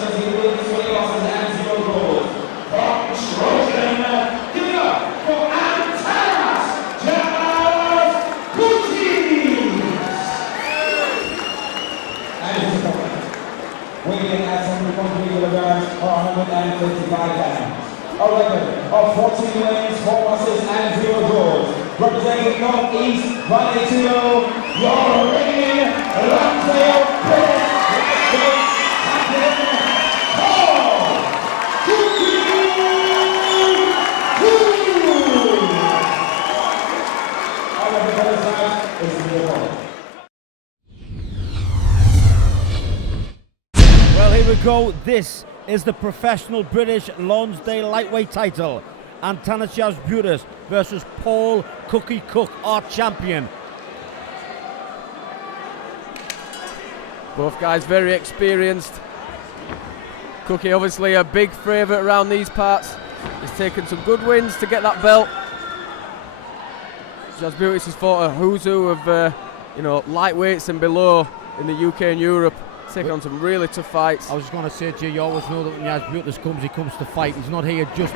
17 wins, 20 losses, and 0 draws. From Trojan, give it up for Antanas Jazbutis. And weighing in at 71 kilograms or 155 pounds. A record of 14 wins, 4 losses, and 0 draws. Representing Northeast 182, your reigning long-tail British champion, Paul Well, here we go. This is the professional British Lonsdale lightweight title. Antanas Jazbutis versus Paul Cookie Cook, our champion. Both guys very experienced. Cookie obviously a big favourite around these parts. He's taken some good wins to get that belt. Jazbutis has fought a who's who of lightweights and below in the UK and Europe. Taking on some really tough fights. I was just going to say to you, you always know that when Jazbutis comes, he comes to fight. He's not here just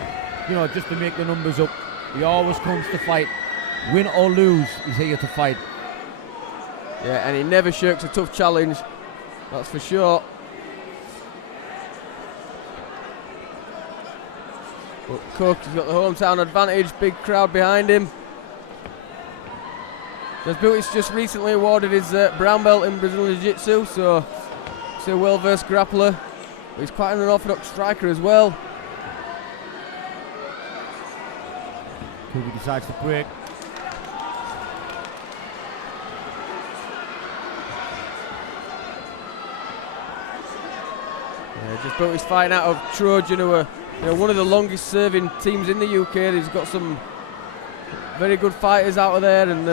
to make the numbers up. He always comes to fight. Win or lose, he's here to fight. Yeah, and he never shirks a tough challenge. That's for sure. But Cook, he's got the hometown advantage, big crowd behind him. Jazbutis just recently awarded his brown belt in Brazilian Jiu-Jitsu, so he's a well-versed grappler. But he's quite an unorthodox striker as well. Cookie decides to break. Jazbutis fighting out of Trojan, who are one of the longest serving teams in the UK. He's got some very good fighters out of there, and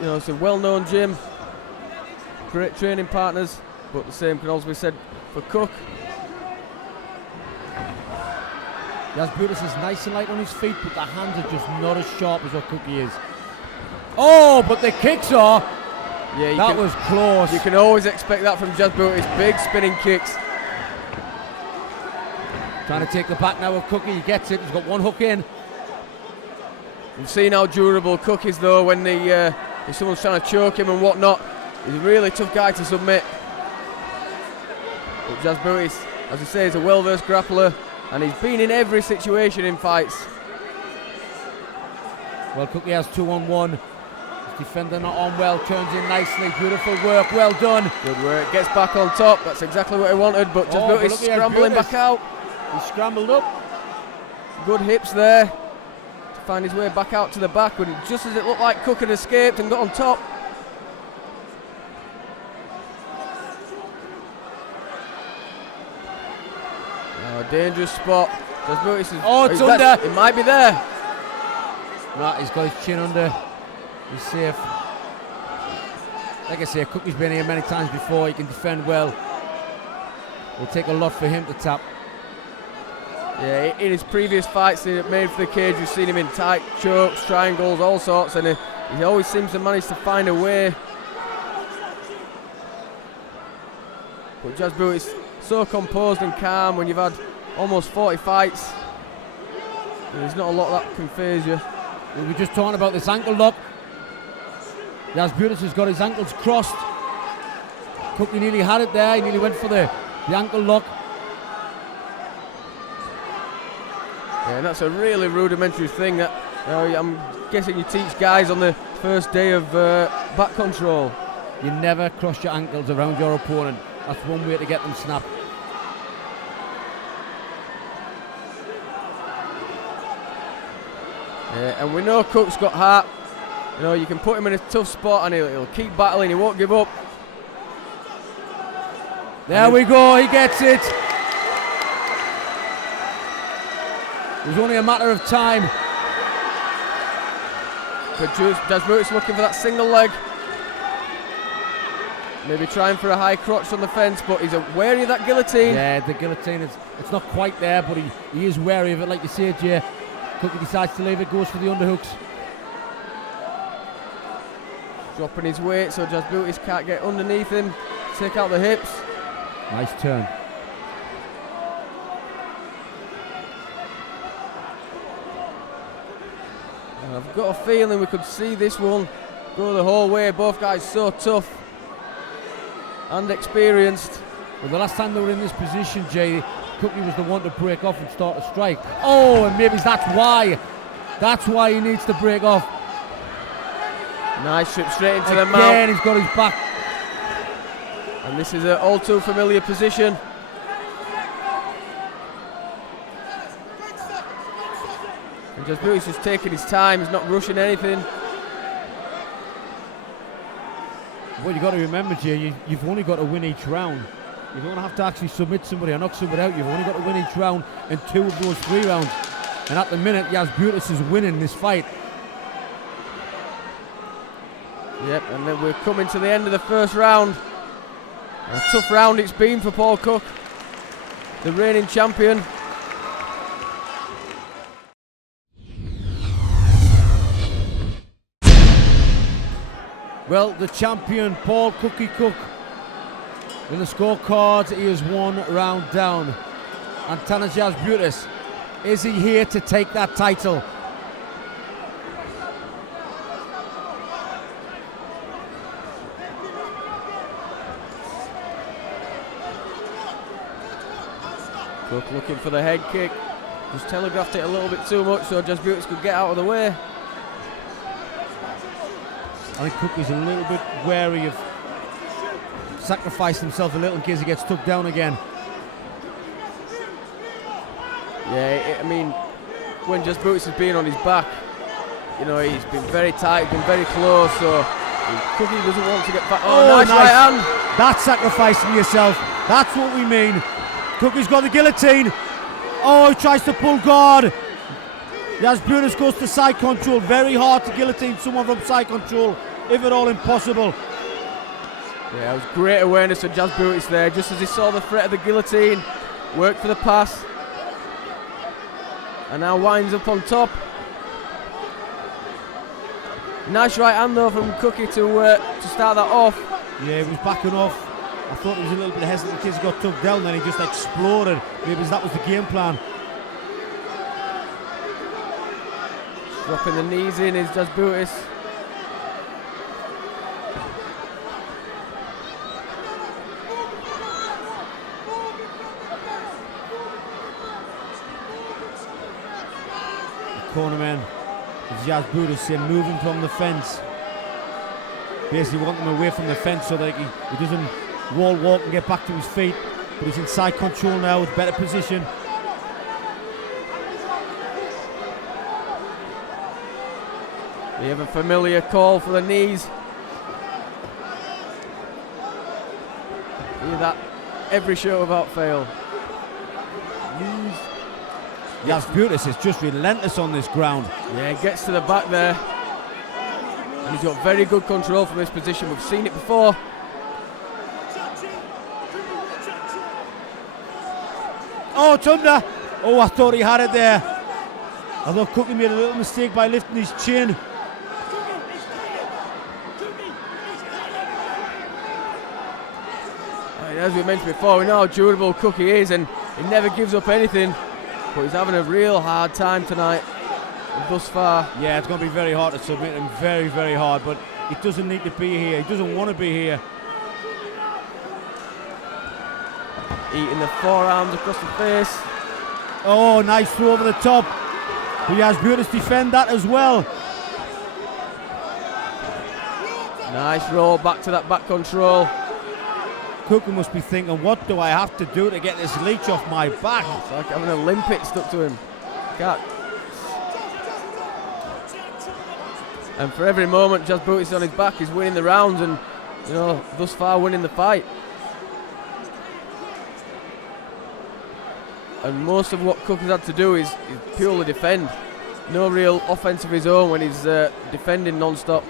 it's a well-known gym. Great training partners, but the same can also be said for Cook. Jazbutis is nice and light on his feet, but the hands are just not as sharp as what Cookie is. Oh, but the kicks are. Yeah, that was close. You can always expect that from Jazbutis. Big spinning kicks. Trying to take the back now of Cookie. He gets it. He's got one hook in. We've seen how durable Cook is, though, when if someone's trying to choke him and whatnot. He's a really tough guy to submit. But Jazbutis, as I say, is a well-versed grappler, and he's been in every situation in fights. Well, Cookie has 2-on-1. His defender not on well, turns in nicely. Beautiful work, well done. Good work, gets back on top. That's exactly what he wanted, but Jazbutis scrambling back out. He scrambled up. Good hips there to find his way back out to the back, but just as it looked like Cook had escaped and got on top. Dangerous spot. Jazbutis is, it's under. It might be there. Right, he's got his chin under. He's safe. Like I say, Cookie's been here many times before. He can defend well. It'll take a lot for him to tap. Yeah, in his previous fights he made for the cage, we've seen him in tight chokes, triangles, all sorts, and he always seems to manage to find a way. But Jazbutis so composed and calm when you've had almost 40 fights. There's not a lot that can phase you. We were just talking about this ankle lock. Jazbutis has got his ankles crossed. Cookie nearly had it there. He nearly went for the ankle lock. Yeah, and that's a really rudimentary thing that I'm guessing you teach guys on the first day of back control. You never cross your ankles around your opponent. That's one way to get them snapped. Yeah, and we know Cook's got heart. You can put him in a tough spot and he'll keep battling, he won't give up. There we go, he gets it. It was only a matter of time. But Jazbutis looking for that single leg. Maybe trying for a high crotch on the fence, but he's wary of that guillotine. Yeah, the guillotine, it's not quite there, but he is wary of it, like you say, Jay. Cookie decides to leave it, goes for the underhooks. Dropping his weight so Jazbutis can't get underneath him, take out the hips. Nice turn. I've got a feeling we could see this one go the whole way. Both guys so tough and experienced. Well, the last time they were in this position, Jay, Cookie was the one to break off and start a strike. Oh, and maybe that's why. That's why he needs to break off. Nice trip straight into the mount. Again, he's got his back. And this is an all too familiar position. And Jazbutis just taking his time, he's not rushing anything. What you got to remember, Jay, you've only got to win each round. You don't have to actually submit somebody or knock somebody out. You've only got to win each round in 2 of those 3 rounds. And at the minute, Jazbutis is winning this fight. Yep, and then we're coming to the end of the first round. A tough round it's been for Paul Cook, the reigning champion. Well, the champion, Paul Cookie Cook, in the scorecards, he is 1 round down. Antanas Jazbutis, is he here to take that title? Cook looking for the head kick. Just telegraphed it a little bit too much so Jazbutis could get out of the way. I think Cookie's a little bit wary of sacrificing himself a little in case he gets took down again. Yeah, I mean, when Jazbutis has been on his back, you know, he's been very tight, been very close, so Cookie doesn't want to get back. Oh, nice right hand. That's sacrificing yourself. That's what we mean. Cookie's got the guillotine. Oh, he tries to pull guard. Jazbutis goes to side control. Very hard to guillotine someone from side control, if at all impossible. Yeah, it was great awareness of Jazbutis there. Just as he saw the threat of the guillotine, worked for the pass. And now winds up on top. Nice right hand though from Cookie to start that off. Yeah, he was backing off. I thought he was a little bit hesitant in case he got took down, then he just exploded. Maybe that was the game plan. Dropping the knees in is Jazbutis. The cornerman is Jazbutis saying move him from the fence. Basically want him away from the fence so that he doesn't wall walk and get back to his feet. But he's in side control now with better position. We have a familiar call for the knees. Hear that every show without fail. Jazbutis is just relentless on this ground. Yeah, he gets to the back there. And he's got very good control from this position. We've seen it before. Oh, it's under. Oh, I thought he had it there. I thought Cookie made a little mistake by lifting his chin. As we mentioned before, we know how durable Cookie is and he never gives up anything. But he's having a real hard time tonight thus far. Yeah, it's going to be very hard to submit him. Very, very hard. But he doesn't need to be here. He doesn't want to be here. Eating the forearms across the face. Oh, nice throw over the top. But Jazbutis defend that as well. Nice roll back to that back control. Cookie must be thinking, what do I have to do to get this leech off my back? It's like having an Olympic stuck to him. Can't. And for every moment Jazbutis on his back, he's winning the rounds and, you know, thus far winning the fight. And most of what Cook has had to do is purely defend. No real offense of his own when he's defending non-stop.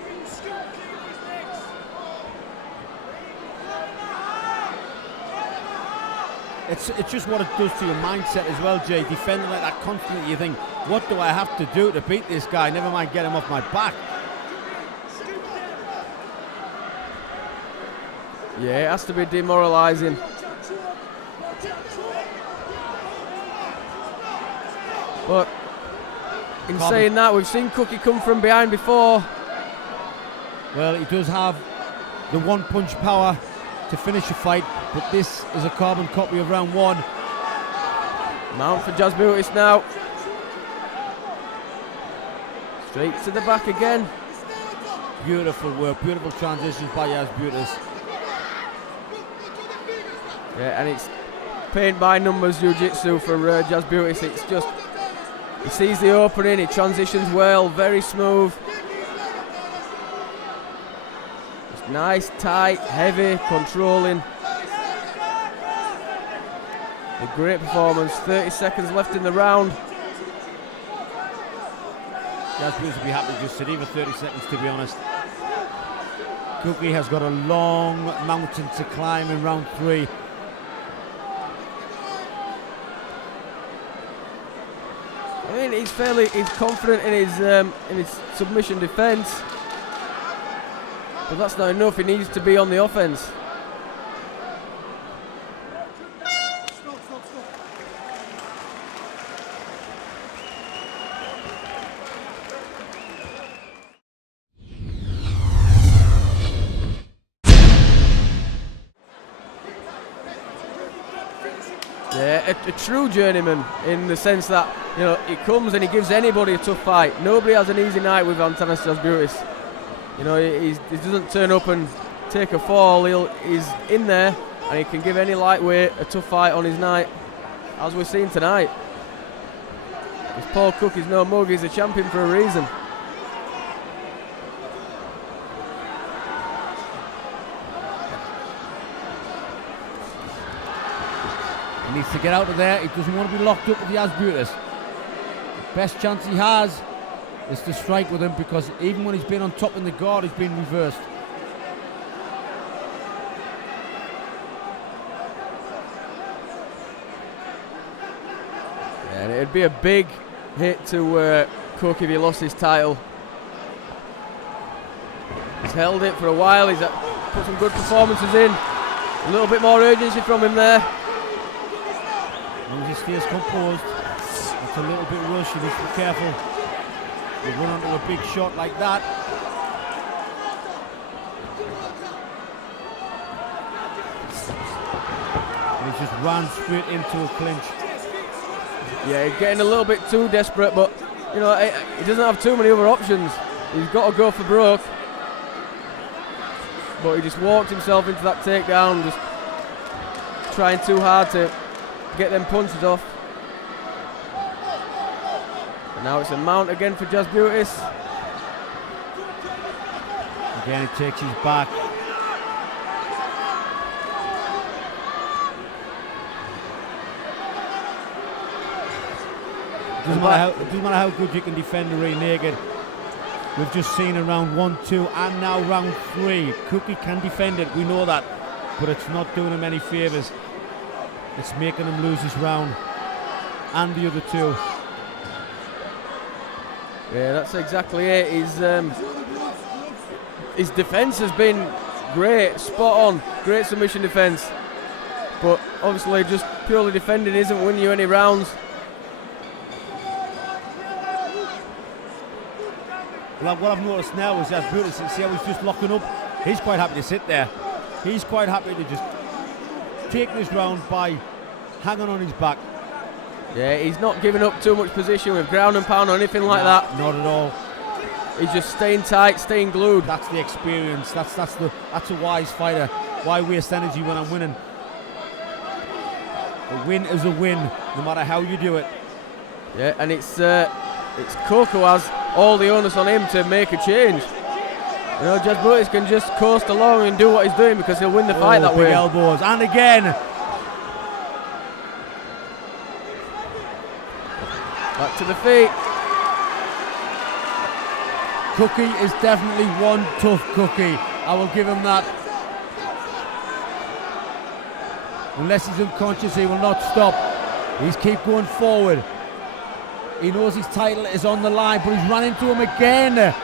It's just what it does to your mindset as well, Jay. Defending like that constantly, you think, what do I have to do to beat this guy? Never mind get him off my back. Yeah, it has to be demoralising. But in saying that, we've seen Cookie come from behind before. Well, he does have the one-punch power to finish a fight, but this is a carbon copy of round 1. Mount for Jazbutis now. Straight to the back again. Beautiful work, beautiful transitions by Jazbutis. Yeah, and it's paint by numbers jiu-jitsu for Jazbutis. It's just, he sees the opening, he transitions well, very smooth. Just nice, tight, heavy, controlling. A great performance. 30 seconds left in the round. Jazbutis would be happy to just sit here for 30 seconds, to be honest. Cookie has got a long mountain to climb in round 3. I mean, he's confident in his submission defence, but that's not enough. He needs to be on the offence. Yeah, a true journeyman in the sense that, you know, he comes and he gives anybody a tough fight. Nobody has an easy night with Antanas Jazbutis. You know, he doesn't turn up and take a fall. He's in there and he can give any lightweight a tough fight on his night, as we're seeing tonight. Because Paul Cook is no mug, he's a champion for a reason. He needs to get out of there. He doesn't want to be locked up with Jazbutis. The best chance he has is to strike with him, because even when he's been on top in the guard, he's been reversed. And it'd be a big hit to Cook if he lost his title. He's held it for a while. He's put some good performances in. A little bit more urgency from him there. As long as he stays composed, it's a little bit rushy. Just be careful. You run onto a big shot like that. And he's just ran straight into a clinch. Yeah, he's getting a little bit too desperate, but you know, he doesn't have too many other options. He's got to go for broke. But he just walked himself into that takedown, just trying too hard to get them punches off. And now it's a mount again for Jazbutis. Again, he takes his back. It doesn't matter how good you can defend a ring naked. We've just seen in round 1, 2, and now round 3. Cookie can defend it, we know that, but it's not doing him any favours. It's making him lose this round, and the other 2. Yeah, that's exactly it. His defence has been great, spot on, great submission defence. But obviously, just purely defending isn't winning you any rounds. Well, what I've noticed now is that Jazbutis, see how he's just locking up. He's quite happy to sit there. He's quite happy to just take this round by hanging on his back. Yeah, he's not giving up too much position with ground and pound or anything like that. Not at all. He's just staying tight, staying glued. That's the experience. That's a wise fighter. Why waste energy when I'm winning? A win is a win, no matter how you do it. Yeah, and it's Cook who has all the onus on him to make a change. You know, Jazbutis can just coast along and do what he's doing because he'll win the fight that way. Big elbows, and again. Back to the feet. Cookie is definitely one tough cookie. I will give him that. Unless he's unconscious, he will not stop. He's keep going forward. He knows his title is on the line, but he's run into him again.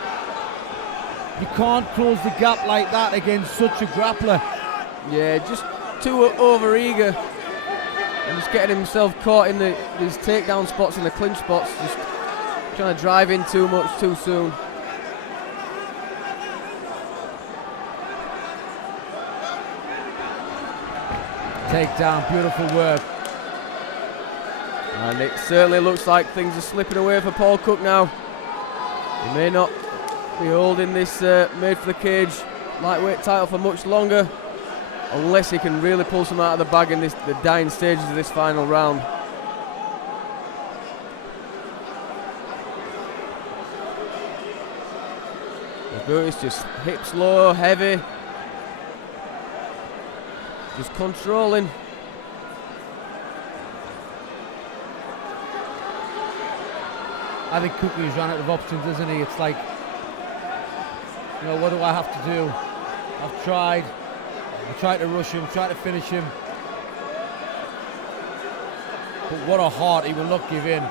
You can't close the gap like that against such a grappler. Yeah, just too over-eager. And just getting himself caught in these takedown spots and the clinch spots. Just trying to drive in too much too soon. Takedown, beautiful work. And it certainly looks like things are slipping away for Paul Cook now. He may not be holding this made for the cage lightweight title for much longer, unless he can really pull some out of the bag in the dying stages of this final round. Jazbutis just hips low, heavy, just controlling. I think Cookie's run out of options, isn't he? It's like, you know, what do I have to do? I've tried to rush him, tried to finish him. But what a heart, he will not give in.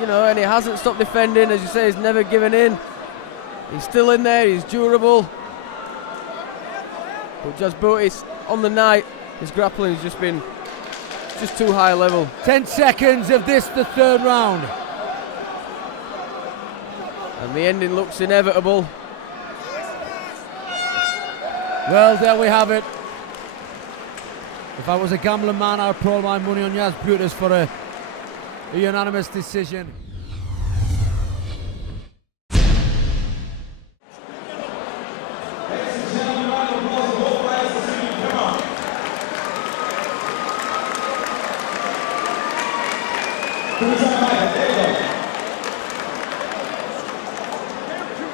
You know, and he hasn't stopped defending. As you say, he's never given in. He's still in there, he's durable. But Jazbutis, on the night, his grappling has just been too high level. 10 seconds of this, the third round. And the ending looks inevitable. Well, there we have it. If I was a gambling man, I'd put all my money on Jazbutis for a unanimous decision.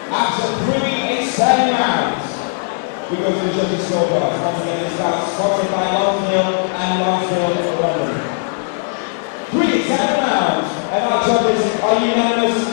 After 3 exciting rounds, we go to the judges' scorecards. Once again, this bout sponsored by Longfield and Longfield London. 3 exciting rounds, and our judges are unanimous